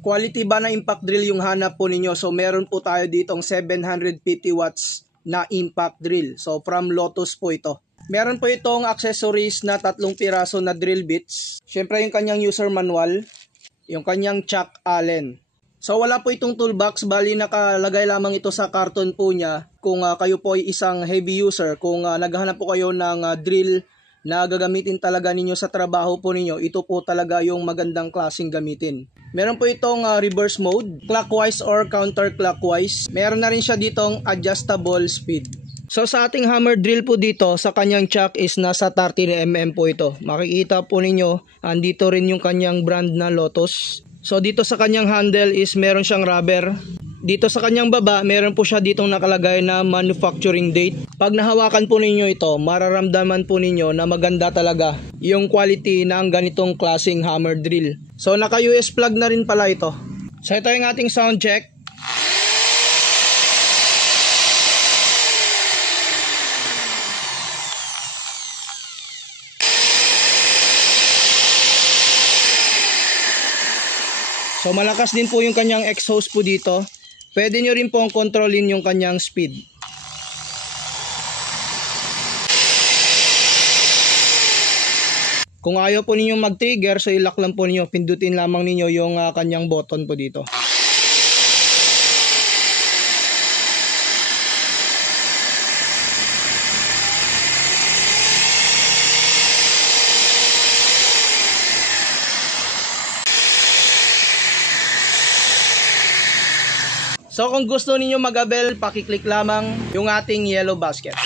quality ba na impact drill yung hanap po ninyo? So meron po tayo ditong 750 watts na impact drill. So from Lotus po ito. Meron po itong accessories na 3 piraso na drill bits. Syempre yung kanyang user manual, yung kanyang Chuck Allen. So wala po itong toolbox, bali nakalagay lamang ito sa karton po niya. Kung kayo po ay isang heavy user, kung naghahanap po kayo ng drill na gagamitin talaga ninyo sa trabaho po ninyo, ito po talaga yung magandang klaseng gamitin. Meron po itong reverse mode, clockwise or counterclockwise. Meron na rin siya ditong adjustable speed. So sa ating hammer drill po dito, sa kanyang chuck is nasa 30mm po ito. Makikita po ninyo, andito rin yung kanyang brand na Lotus. So dito sa kanyang handle is meron siyang rubber. Dito sa kanyang baba, meron po siya ditong nakalagay na manufacturing date. Pag nahawakan po ninyo ito, mararamdaman po ninyo na maganda talaga yung quality ng ganitong klaseng hammer drill. So naka US plug na rin pala ito. So ito yung ating sound check. So malakas din po yung kanyang exhaust po dito. Pwede nyo rin pong kontrolin yung kanyang speed. Kung ayaw po ninyong mag-trigger, so i-lock lang po ninyo. Pindutin lamang ninyo yung kanyang button po dito. So kung gusto niyo mag-abel, paki-click lamang yung ating yellow basket.